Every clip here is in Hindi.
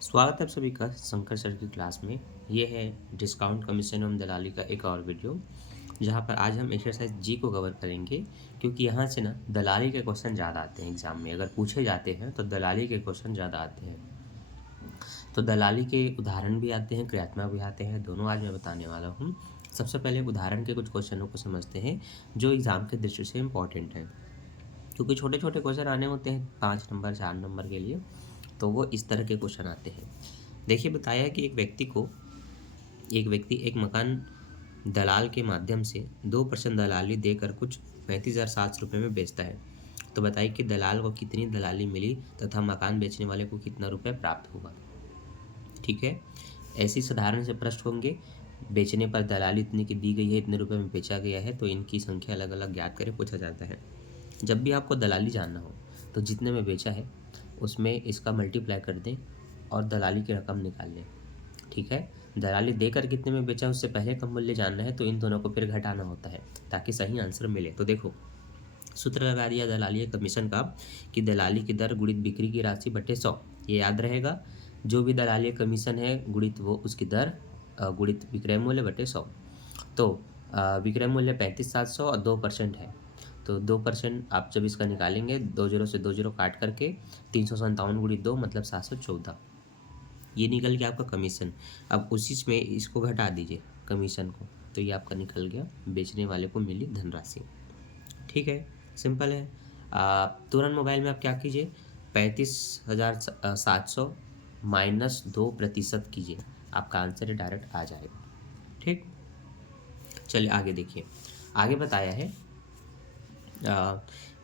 स्वागत है आप सभी का शंकर सर की क्लास में। ये है डिस्काउंट कमीशन एवं दलाली का एक और वीडियो, जहाँ पर आज हम एक्सरसाइज जी को कवर करेंगे। क्योंकि यहाँ से ना दलाली के क्वेश्चन ज़्यादा आते हैं एग्जाम में, अगर पूछे जाते हैं तो दलाली के क्वेश्चन ज़्यादा आते हैं। तो दलाली के उदाहरण भी आते हैं, क्रियात्मक भी आते हैं, दोनों आज मैं बताने वाला हूँ। सबसे पहले उदाहरण के कुछ क्वेश्चनों को समझते हैं जो एग्ज़ाम के दृष्टि से इम्पॉर्टेंट हैं, क्योंकि छोटे छोटे क्वेश्चन आने होते हैं 5 नंबर 4 नंबर के लिए, तो वो इस तरह के क्वेश्चन आते हैं। देखिए, बताया है कि एक व्यक्ति एक मकान दलाल के माध्यम से 2% दलाली देकर कुछ 35,700 रुपये में बेचता है। तो बताइए कि दलाल को कितनी दलाली मिली तथा मकान बेचने वाले को कितना रुपये प्राप्त हुआ। ठीक है, ऐसी साधारण से प्रश्न होंगे। बेचने पर दलाली इतने की दी गई है, इतने रुपये में बेचा गया है, तो इनकी संख्या अलग अलग ज्ञात करके पूछा जाता है। जब भी आपको दलाली जानना हो तो जितने में बेचा है उसमें इसका मल्टीप्लाई कर दें और दलाली की रकम निकाल लें। ठीक है, दलाली देकर कितने में बेचा उससे पहले का मूल्य जानना है, तो इन दोनों को फिर घटाना होता है ताकि सही आंसर मिले। तो देखो, सूत्र लगा दिया दलाली कमीशन का कि दलाली की दर गुणित बिक्री की राशि बटे 100। ये याद रहेगा, जो भी दलाली कमीशन है गुणित वो उसकी दर गुणित विक्रय मूल्य बटे 100। तो विक्रय मूल्य 35,700 और 2% है, तो 2% आप जब इसका निकालेंगे, 20 से 20 काट करके 357 गुणित 2 मतलब 714। ये निकल गया आपका कमीशन। अब उसी में इसको घटा दीजिए कमीशन को, तो ये आपका निकल गया बेचने वाले को मिली धनराशि। ठीक है, सिंपल है। तुरंत मोबाइल में आप क्या कीजिए, 35,700 माइनस 2% कीजिए, आपका आंसर डायरेक्ट आ जाएगा। ठीक, चलिए आगे देखिए। आगे बताया है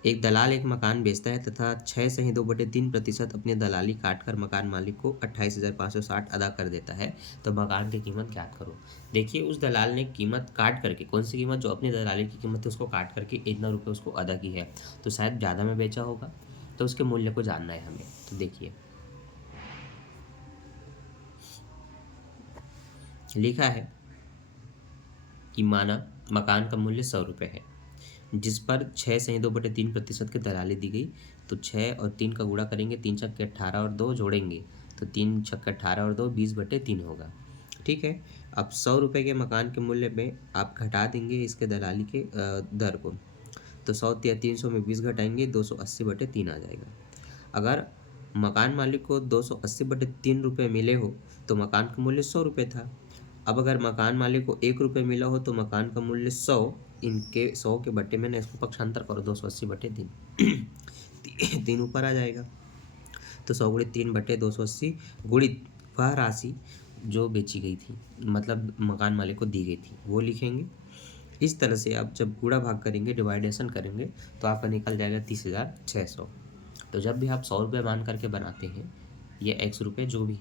एक दलाल एक मकान बेचता है तथा 6 सही 2/3% अपनी दलाली काटकर मकान मालिक को 28,560 अदा कर देता है। तो मकान की कीमत ज्ञात करो। देखिए, उस दलाल ने कीमत काट करके, कौन सी कीमत, जो अपनी दलाली की कीमत है उसको काट करके इतना रुपये उसको अदा की है, तो शायद ज़्यादा में बेचा होगा, तो उसके मूल्य को जानना है हमें। तो देखिए, लिखा है कि माना मकान का मूल्य 100 रुपये है, जिस पर 6 सही 2/3% की दलाली दी गई। तो 6 और 3 का गुणा करेंगे, 3 छक्के 18 और 2 जोड़ेंगे, तो 3 छक्के 18 और 2 20/3 होगा। ठीक है, अब 100 रुपये के मकान के मूल्य में आप घटा देंगे इसके दलाली के दर को, तो 100 या 300 में 20 घटाएंगे, 280/3 आ जाएगा। अगर मकान मालिक को 280/3 रुपये मिले हो तो मकान का मूल्य 100 रुपये था। अब अगर मकान मालिक को 1 रुपये मिला हो तो मकान का मूल्य 100, इनके 100 के बट्टे में ना इसको पक्षांतर करो, 280/3 3 ऊपर आ जाएगा। तो 100 गुणित 3/280 गुणित वह राशि जो बेची गई थी, मतलब मकान मालिक को दी गई थी, वो लिखेंगे। इस तरह से आप जब गुणा भाग करेंगे, डिवाइडेशन करेंगे, तो आपका निकल जाएगा 30,600। तो जब भी आप 100 रुपये मान करके बनाते हैं, ये x रुपये जो भी,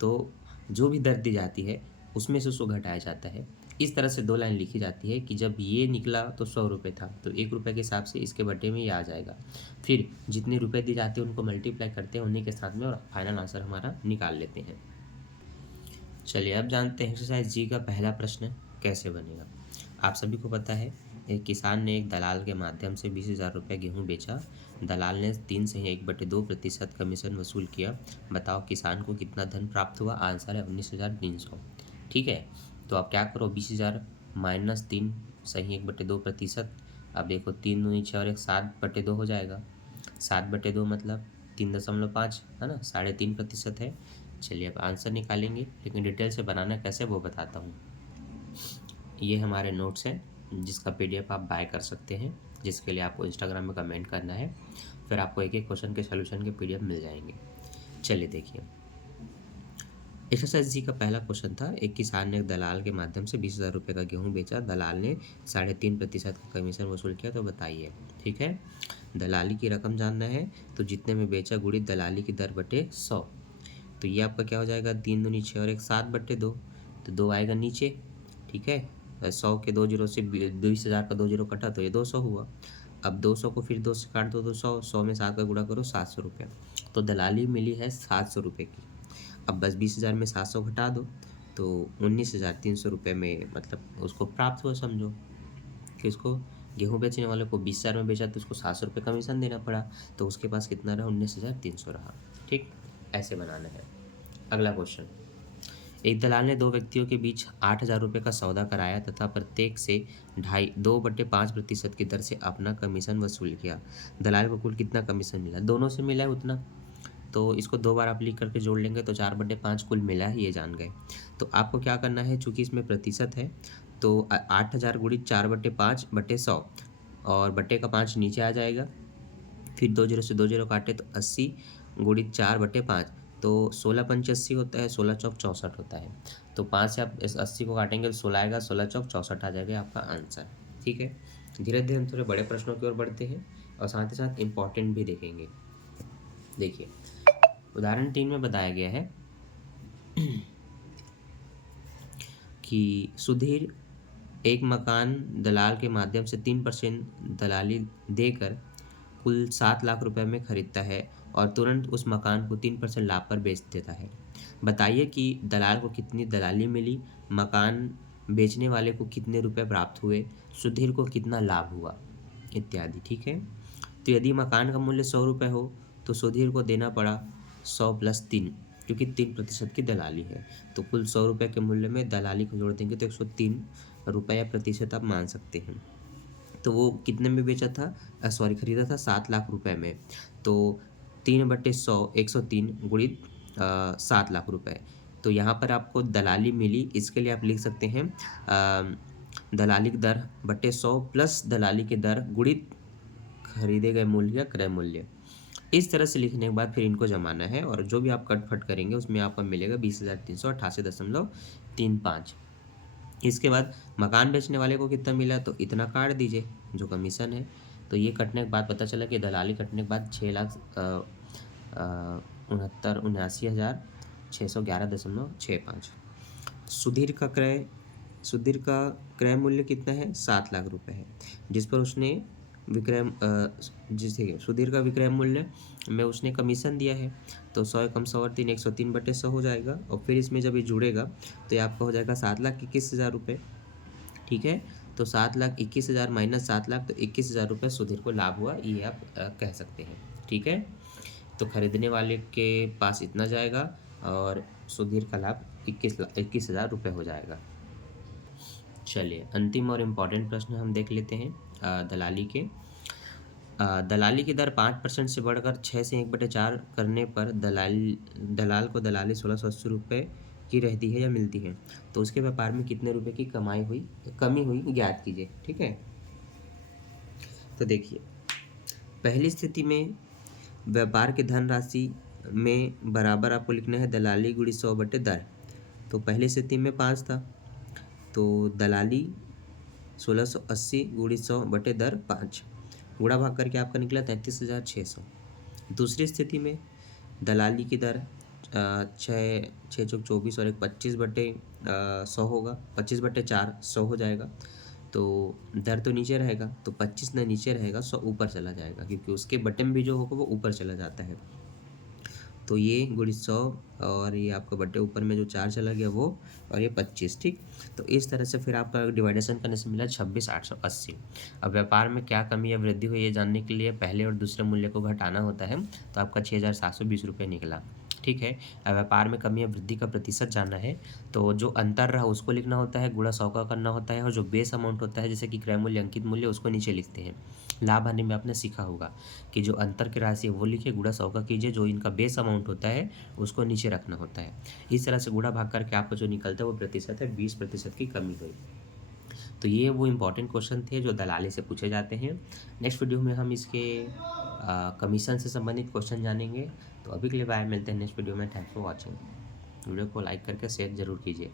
तो जो भी दर दी जाती है उसमें से उसको घटाया जाता है। इस तरह से 2 लाइन लिखी जाती है कि जब ये निकला तो 100 रुपये था, तो 1 रुपये के हिसाब से इसके बट्टे में ये आ जाएगा। फिर जितने रुपए दिए जाते हैं उनको मल्टीप्लाई करते हैं उन्हीं के साथ में, और फाइनल आंसर हमारा निकाल लेते हैं। चलिए, अब जानते हैं एक्सरसाइज जी का पहला प्रश्न कैसे बनेगा। आप सभी को पता है, एक किसान ने एक दलाल के माध्यम से 20,000 रुपये गेहूँ बेचा। दलाल ने 3 सही 1/2% कमीशन वसूल किया। बताओ किसान को कितना धन प्राप्त हुआ। आंसर है 19,300। ठीक है, तो आप क्या करो, 20,000 माइनस 3 सही 1/2%। अब देखो, 3 दूनी 6 और 1 7/2 हो जाएगा। 7/2 मतलब 3.5 है ना, 3.5% है। चलिए, अब आंसर निकालेंगे, लेकिन डिटेल से बनाना कैसे वो बताता हूँ। ये हमारे नोट्स हैं जिसका PDF आप बाय कर सकते हैं, जिसके लिए आपको इंस्टाग्राम में कमेंट करना है, फिर आपको एक एक क्वेश्चन के सोल्यूशन के PDF मिल जाएंगे। चलिए देखिए, एक्सरसाइज जी का पहला क्वेश्चन था, एक किसान ने एक दलाल के माध्यम से 20,000 रुपये का गेहूँ बेचा। दलाल ने 3.5% का कमीशन वसूल किया। तो बताइए। ठीक है, दलाली की रकम जानना है, तो जितने में बेचा गुणित दलाली की दर बटे 100। तो ये आपका क्या हो जाएगा, 3 दूनी 6 और 1 7/2, तो 2 आएगा नीचे। ठीक है, 100 के 2 जीरो से 20,000 का 2 जीरो कटा, तो ये 200 हुआ। अब 200 को फिर 2 से काट दो तो 100 में 7 का गुणा करो, 700 रुपये। तो दलाली मिली है 700 रुपये की। अब बस 20,000 में 700 घटा दो, तो 19,300 रुपये में मतलब उसको प्राप्त हुआ। समझो कि उसको गेहूँ बेचने वाले को 20,000 में बेचा, तो उसको 700 रुपये कमीशन देना पड़ा, तो उसके पास कितना रहा, 19,300 रहा। ठीक, ऐसे बनाना है। अगला क्वेश्चन, एक दलाल ने दो व्यक्तियों के बीच 8,000 रुपये का सौदा कराया तथा प्रत्येक से 2/5% की दर से अपना कमीशन वसूल किया। दलाल को कुल कितना कमीशन मिला? दोनों से मिला है उतना, तो इसको दो बार आप लिख करके जोड़ लेंगे तो 4/5 कुल मिला है, ये जान गए। तो आपको क्या करना है, चूंकि इसमें प्रतिशत है तो 8,000 गुणित 4/5/100 और बट्टे का 5 नीचे आ जाएगा, फिर 2 जीरो से 2 जीरो काटे तो 80 गुणित 4/5, तो 16 पंच 80 होता है, 16 चौक 64 होता है। तो 5 से आप इस 80 को काटेंगे तो 16 आएगा, 16 चौक 64 आ जाएगा आपका आंसर। ठीक है, धीरे धीरे हम थोड़े बड़े प्रश्नों की ओर बढ़ते हैं और साथ ही साथ इम्पॉर्टेंट भी देखेंगे। देखिए, उदाहरण 3 में बताया गया है कि सुधीर एक मकान दलाल के माध्यम से 3% दलाली देकर कुल 7 लाख रुपए में खरीदता है और तुरंत उस मकान को 3% लाभ पर बेच देता है। बताइए कि दलाल को कितनी दलाली मिली, मकान बेचने वाले को कितने रुपए प्राप्त हुए, सुधीर को कितना लाभ हुआ, इत्यादि। ठीक है, तो यदि मकान का मूल्य 100 रुपये हो तो सुधीर को देना पड़ा 100 + 3, क्योंकि 3% की दलाली है। तो कुल 100 रुपये के मूल्य में दलाली को जोड़ देंगे तो 103 रुपया प्रतिशत आप मान सकते हैं। तो वो कितने में बेचा था, खरीदा था 7 लाख रुपए में। तो 3/100 103 गुणित 7 लाख रुपए। तो यहाँ पर आपको दलाली मिली, इसके लिए आप लिख सकते हैं दलाली की दर बटे 100 प्लस दलाली की दर गुणित खरीदे गए मूल्य या क्रय मूल्य। इस तरह से लिखने के बाद फिर इनको जमाना है और जो भी आप कट फट करेंगे उसमें आपको मिलेगा 20,388.35। इसके बाद मकान बेचने वाले को कितना मिला, तो इतना काट दीजिए जो कमीशन है। तो ये कटने के बाद पता चला कि दलाली कटने के बाद 6,69,611.65। सुधीर का क्रय मूल्य कितना है, 7 लाख रुपए है, जिस पर उसने सुधीर का विक्रय मूल्य में उसने कमीशन दिया है। तो 100 कम 100 और 3 103/100 हो जाएगा और फिर इसमें जब ये जुड़ेगा तो ये आपका हो जाएगा 7,21,000 रुपये। ठीक है, तो 7,21,000 माइनस 7 लाख, तो 21,000 रुपये सुधीर को लाभ हुआ, ये आप कह सकते हैं। ठीक है, तो खरीदने वाले के पास इतना जाएगा और सुधीर का लाभ 21,000 रुपये हो जाएगा। चलिए, अंतिम और इम्पॉर्टेंट प्रश्न हम देख लेते हैं दलाली के। दलाली की दर 5% से बढ़कर 6 से 1/4 करने पर दलाल को दलाली 1,680 रुपये की रहती है या मिलती है, तो उसके व्यापार में कितने रुपए की कमी हुई ज्ञात कीजिए। ठीक है, तो देखिए, पहली स्थिति में व्यापार की धनराशि में बराबर आपको लिखना है दलाली गुणित 100 बटे दर। तो पहली स्थिति में 5 था, तो दलाली 1,680 गुणित 100 बटे दर 5, गुणा भाग करके आपका निकला 33,600। दूसरी स्थिति में दलाली की दर 6 चौक 24 और 25/100 होगा, 25/4 100 हो जाएगा। तो दर तो नीचे रहेगा, तो 25 ना नीचे रहेगा, 100 ऊपर चला जाएगा, क्योंकि उसके बटन भी जो होगा वो ऊपर चला जाता है। तो ये गुणित 100 और ये आपका बट्टे ऊपर में जो 4 चला गया वो, और ये 25। ठीक, तो इस तरह से फिर आपका डिवाइडेशन करने से मिला 26,880। अब व्यापार में क्या कमी या वृद्धि हुई ये जानने के लिए पहले और दूसरे मूल्य को घटाना होता है, तो आपका 6,720 रुपये निकला। ठीक है, अब व्यापार में कमी या वृद्धि का प्रतिशत जानना है, तो जो अंतर रहा उसको लिखना होता है, गुणा 100 का करना होता है, और जो बेस अमाउंट होता है जैसे कि क्रय मूल्य अंकित मूल्य उसको नीचे लिखते हैं। लाभ हानि में आपने सीखा होगा कि जो अंतर की राशि है वो लिखिए, गुणा 100 का कीजिए, जो इनका बेस अमाउंट होता है उसको नीचे रखना होता है। इस तरह से गुणा भाग करके आपका जो निकलता है वो प्रतिशत है, 20% की कमी हुई। तो ये वो इम्पॉर्टेंट क्वेश्चन थे जो दलाली से पूछे जाते हैं। नेक्स्ट वीडियो में हम इसके कमीशन से संबंधित क्वेश्चन जानेंगे। तो अभी के लिए बाय, मिलते हैं नेक्स्ट वीडियो में। Thanks for watching. वीडियो को लाइक करके शेयर जरूर कीजिए।